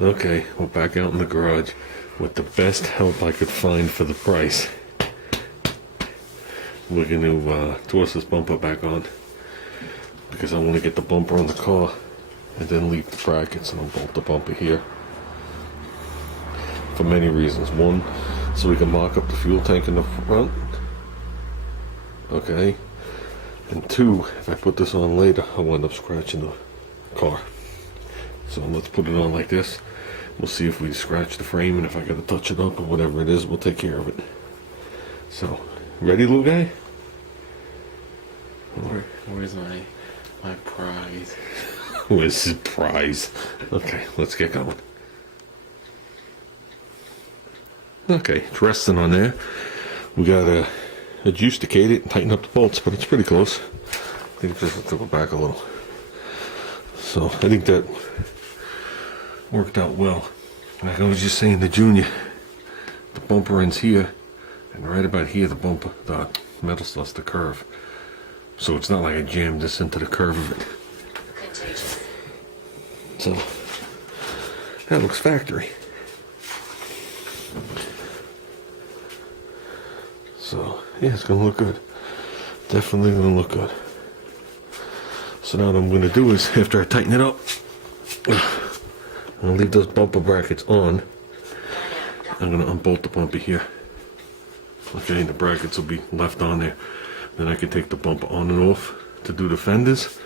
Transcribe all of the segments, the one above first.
Okay, we're back out in the garage with the best help I could find for the price. We're going to toss this bumper back on because I want to get the bumper on the car and then leave the brackets and unbolt the bumper here. For many reasons. One, so we can mark up the fuel tank in the front. Okay. And two, if I put this on later, I'll end up scratching the car. So let's put it on like this. We'll see if we scratch the frame, and if I gotta touch it up or whatever it is, we'll take care of it. So, ready, little guy? Where's my prize? Where's his prize? Okay, let's get going. Okay, it's resting on there. We gotta adjusticate it and tighten up the bolts, but it's pretty close. I think just have to go back a little. So I think that worked out well. Like I was just saying to Junior, the bumper ends here, and right about here the metal starts to curve. So it's not like I jammed this into the curve of it. So that looks factory. So yeah, it's gonna look good. Definitely gonna look good. So now what I'm gonna do is, after I tighten it up, I'm gonna leave those bumper brackets on. I'm gonna unbolt the bumper here. Okay, and the brackets will be left on there. Then I can take the bumper on and off to do the fenders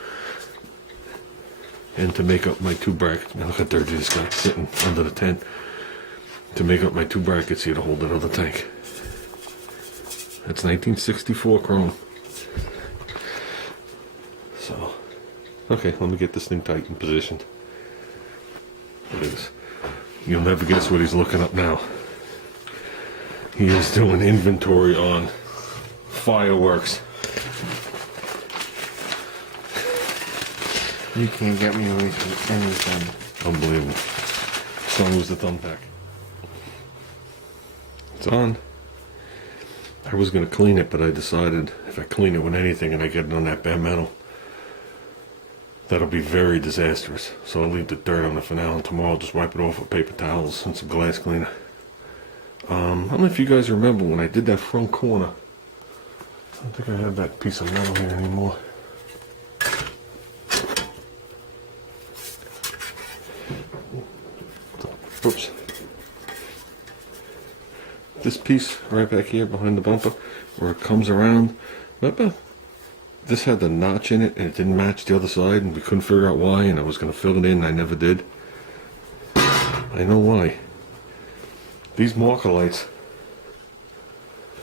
and to make up my two brackets. Now look how dirty this guy's sitting under the tent. To make up my two brackets here to hold another tank. That's 1964 chrome. So, okay, let me get this thing tight and positioned. Look at this. You'll never guess what he's looking up now. He is doing inventory on fireworks. You can't get me away from anything. Unbelievable. So was the thumbtack. It's on. I was going to clean it, but I decided if I clean it with anything and I get it on that bare metal, that'll be very disastrous. So I'll leave the dirt on it for now, and tomorrow I'll just wipe it off with paper towels and some glass cleaner. I don't know if you guys remember when I did that front corner. I don't think I have that piece of metal here anymore. Oops. This piece right back here behind the bumper, where it comes around, remember? This had the notch in it and it didn't match the other side, and we couldn't figure out why, and I was going to fill it in and I never did. I know why. These marker lights,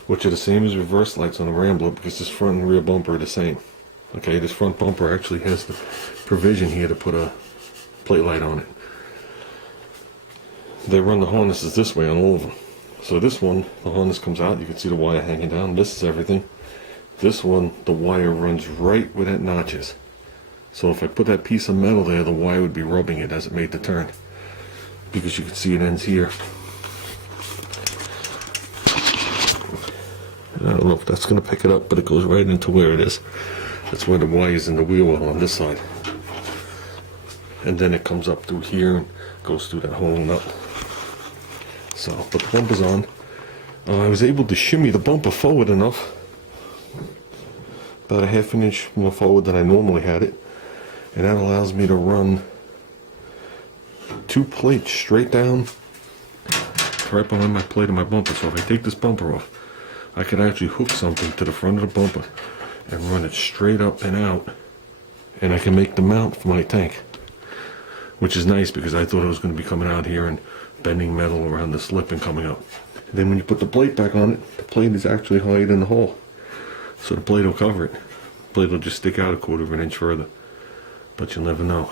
which are the same as reverse lights on the Rambler, because this front and rear bumper are the same. Okay, this front bumper actually has the provision here to put a plate light on it. They run the harnesses this way on all of them. So this one, the harness comes out, you can see the wire hanging down, this is everything. This one, the wire runs right where that notch is. So if I put that piece of metal there, the wire would be rubbing it as it made the turn. Because you can see it ends here. I don't know if that's going to pick it up, but it goes right into where it is. That's where the wire is in the wheel well on this side. And then it comes up through here and goes through that hole and up. So, but the bumper's on. I was able to shimmy the bumper forward enough. About a half an inch more forward than I normally had it. And that allows me to run two plates straight down right behind my plate of my bumper. So if I take this bumper off, I could actually hook something to the front of the bumper and run it straight up and out. And I can make the mount for my tank. Which is nice because I thought it was going to be coming out here and bending metal around the slip and coming up. And then when you put the plate back on it, the plate is actually higher than the hole. So the plate will cover it. The plate will just stick out a quarter of an inch further. But you'll never know.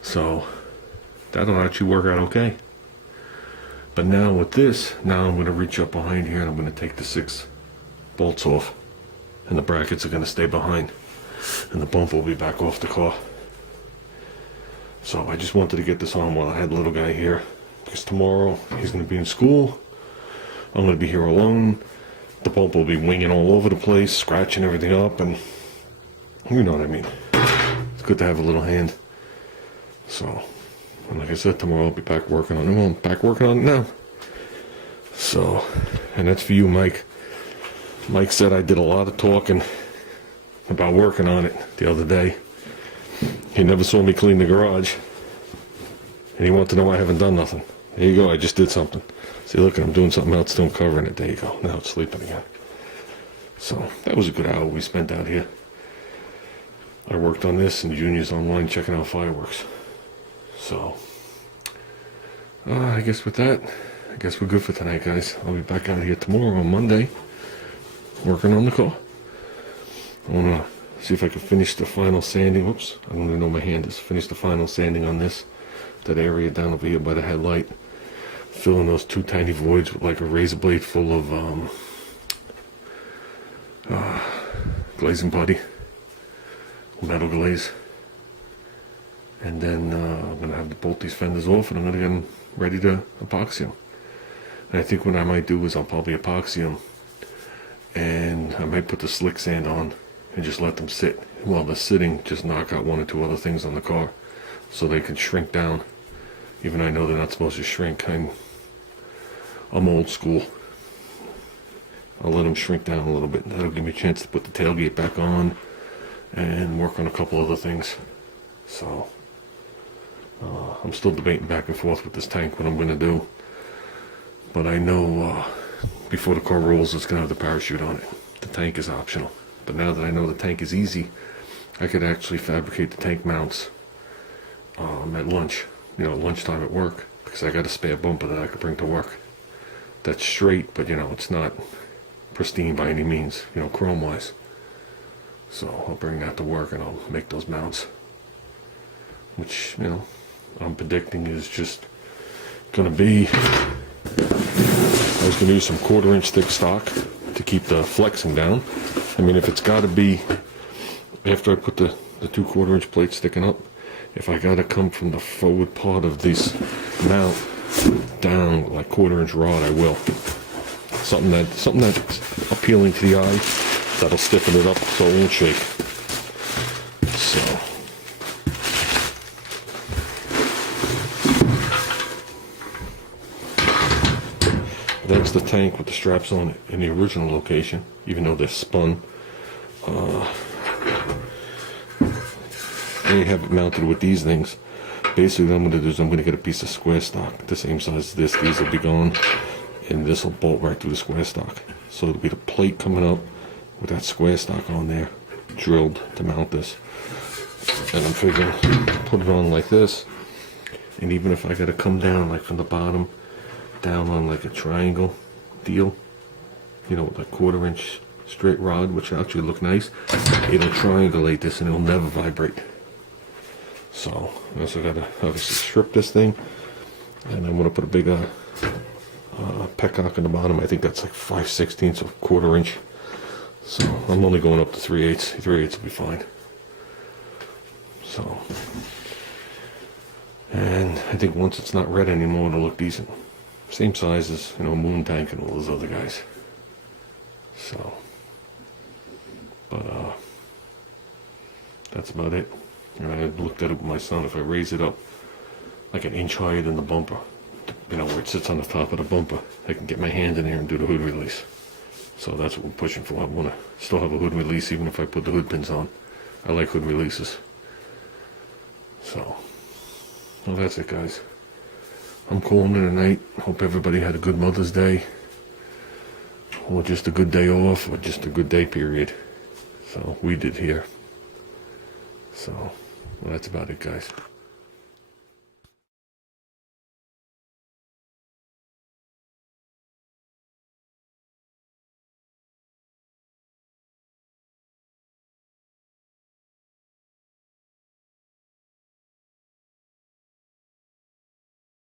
So that'll actually work out okay. But now with this, now I'm going to reach up behind here and I'm going to take the 6 bolts off. And the brackets are going to stay behind. And the bumper will be back off the car. So I just wanted to get this on while I had the little guy here. Because tomorrow he's going to be in school. I'm going to be here alone. The bumper will be winging all over the place, scratching everything up, and you know what I mean. It's good to have a little hand. So And like I said, tomorrow I'll be back working on it. Well, I'm back working on it now. So, and that's for you, Mike. Mike said I did a lot of talking about working on it the other day. He never saw me clean the garage. And he wanted to know why I haven't done nothing. There you go, I just did something. See, look, I'm doing something else, still covering it. There you go, now it's sleeping again. So, that was a good hour we spent out here. I worked on this, and Junior's online checking out fireworks. So, I guess with that, I guess we're good for tonight, guys. I'll be back out here tomorrow on Monday, working on the car. I want to see if I can finish the final sanding. Whoops, I don't even know where my hand is. Finish the final sanding on this, that area down over here by the headlight. Fill in those two tiny voids with like a razor blade full of glazing putty, metal glaze. And then I'm going to have to bolt these fenders off, and I'm going to get them ready to epoxy them. And I think what I might do is I'll probably epoxy them, and I might put the slick sand on and just let them sit. While they're sitting, just knock out one or two other things on the car so they can shrink down. Even I know they're not supposed to shrink. I'm old school. I'll let them shrink down a little bit. That'll give me a chance to put the tailgate back on and work on a couple other things. So I'm still debating back and forth with this tank what I'm going to do. But I know before the car rolls, it's going to have the parachute on it. The tank is optional. But now that I know the tank is easy, I could actually fabricate the tank mounts at lunch. Lunchtime at work. Because I got a spare bumper that I could bring to work. That's straight, but it's not pristine by any means, chrome-wise. So I'll bring that to work and I'll make those mounts. Which, I'm predicting is just going to be... I was going to use some 1/4-inch thick stock to keep the flexing down. I mean, if it's got to be, after I put the 2 1/4-inch plates sticking up, if I got to come from the forward part of this mount down like 1/4-inch rod, I will. Something that's appealing to the eye, that'll stiffen it up so it won't shake. So. That's the tank with the straps on it in the original location, even though they're spun. They have it mounted with these things. Basically what I'm going to do is I'm going to get a piece of square stock, the same size as this. These will be gone, and this will bolt right through the square stock. So it'll be the plate coming up with that square stock on there, drilled to mount this. And I'm figuring, put it on like this, and even if I got to come down like from the bottom, down on like a triangle deal, with a 1/4-inch straight rod, which will actually look nice, it'll triangulate this and it'll never vibrate. So I also got to obviously strip this thing, and I'm going to put a big petcock in the bottom. I think that's like 5/16 of 1/4-inch. So I'm only going up to 3/8. 3/8 will be fine. So, and I think once it's not red anymore, it'll look decent. Same size as, Moon Tank and all those other guys. So, but that's about it. And I looked at it with my son. If I raise it up like an inch higher than the bumper, where it sits on the top of the bumper, I can get my hand in there and do the hood release. So that's what we're pushing for. I want to still have a hood release even if I put the hood pins on. I like hood releases. So, well, that's it, guys. I'm calling it a night. Hope everybody had a good Mother's Day, or just a good day off, or just a good day period. So we did here. So, well, that's about it, guys.